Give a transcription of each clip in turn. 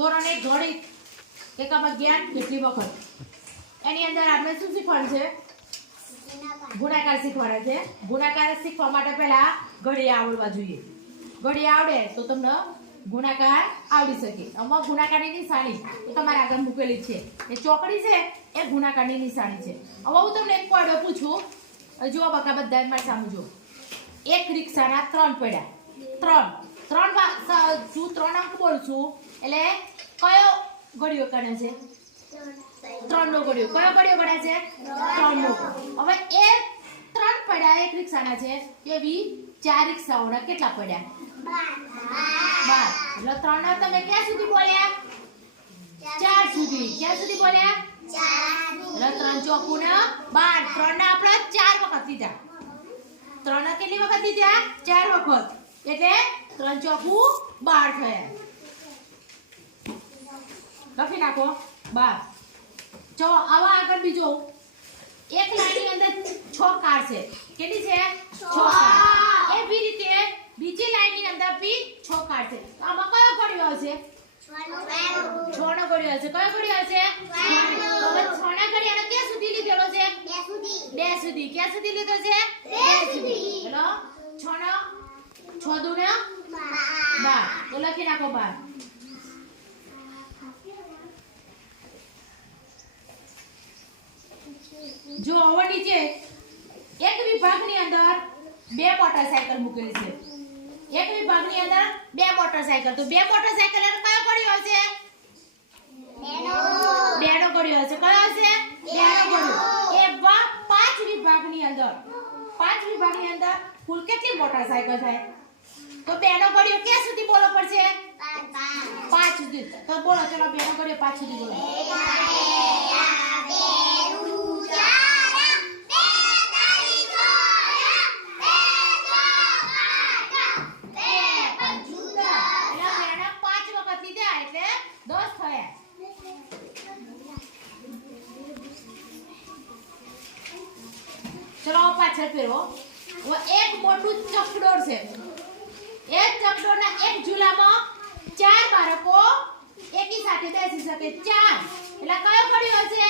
ધોરણ 1 ગણિત એકમાં જ્ઞાન કેટલી વખત એની અંદર આપણે શું શીખવાનું છે ગુણાકાર શીખવાના છે ગુણાકાર શીખવા માટે પહેલા ઘડિયા આવડવા જોઈએ ઘડિયા આવડે તો તમને ગુણાકાર આવડી શકે આમાં ગુણાકારની નિશાની તો તમારે આગળ મૂકેલી છે એ ચોકડી છે એ ગુણાકારની નિશાની છે હવે હું તમને એક કોડો પૂછું જો બકા બધા મારી સામે જો એક રિક્ષાના 3 પડ્યા 3 અંક બોલું છું એટલે કયો ઘડિયો ગણે છે 3 નો ઘડિયો કયો ઘડિયો ગણે છે 3 નો હવે એ 3 પડ્યા એક રિક્ષાના છે એવી 4 રિક્ષાઓના કેટલા પડ્યા 12 એટલે 3 ના તમે ક્યાં સુધી બોલ્યા 4 સુધી ક્યાં સુધી બોલ્યા 4 એટલે 3 ચોકું ને 12 3 ના આપણે 4 વખત લીધા 3 ના કેટલી વખત લીધા 4 વખત એટલે 3 ચોકું 12 થયા લખી નાખો 12 જો આવા આગળ બીજો એક લાઈનની અંદર 6 કાર છે કેટલી છે 6 કાર એવી રીતે બીજી લાઈનની અંદર બી 6 કાર છે આમાં કયો ઘડિયો હશે 6 નો ઘડિયો હશે કયો ઘડિયો હશે 6 ના ઘડિયાનો ક્યાં સુધી લીધેલો છે 2 સુધી ક્યાં સુધી લીધો છે 2 સુધી ચલો 6 નો 6 દુ ને 12 તો લખી નાખો 12 જો હવે નીચે એક વિભાગની અંદર 2 મોટરસાઇકલ મૂકેલી છે એક વિભાગની અંદર 2 મોટરસાઇકલ તો 2 મોટરસાઇકલ એનો કયો ઘડિયો હશે બેનો ઘડિયો હશે કયો હશે બેનો ઘડિયો એવા 5 વિભાગની અંદર કુલ કેટલી મોટરસાઇકલ થાય તો બેનો ઘડિયો ક્યાં સુધી બોલો પડશે 5 સુધી તો બોલો ચલો બેનો ઘડિયો 5 સુધી બોલો चलो पाछળ ફેરવો वो एक મોટું ચકડોળ છે એક ચકડોળના એક ઝૂલામાં 4 બાળકો એકી સાથે બેસી શકે 4 એટલે કયો ઘડિયો હશે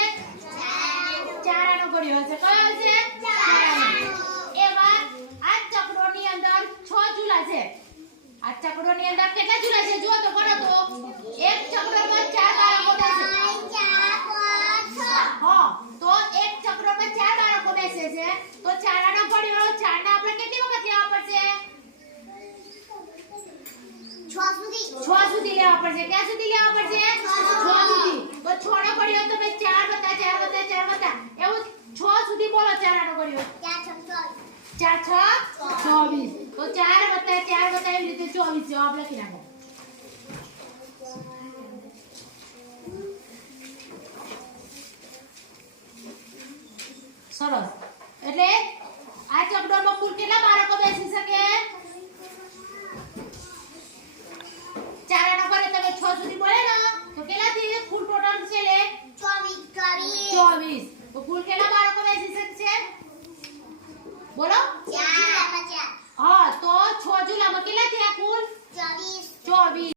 4 આનો ઘડિયો હશે કયો હશે 4 એવા આ ચકડોળની અંદર 6 ઝૂલા છે આ ચકડોળની અંદર કેટલા ઝૂલા છે જો તો કરો તો એક ચકડોળમાં 4 બાળકો બેસે હા તો એક ચક્રમાં 4 બાળકો બેસે છે તો 4 આનો ઘડિયો 4 ના આપણે કેટલી વખત લેવા પડશે 6 સુધી લેવા પડશે ક્યાં સુધી લેવા પડશે 6 સુધી તો 6 નો ઘડિયો તમે 4 વત્તા 4 વત્તા 4 વત્તા એવું 6 સુધી બોલો 4 આનો ઘડિયો 4 6 24 તો 4 વત્તા 4 વત્તા એવી રીતે 24 જવાબ લખી નાખો સરસ એટલે આ ચકડોળમાં કુલ કેટલા બાળકો બેસી શકે 4 આનો કરે તમે 6 સુધી બોલે ને તો કેટલા થી કુલ ટોટલ છે લે 24 તો કુલ કેટલા બાળકો બેસી શકશે બોલો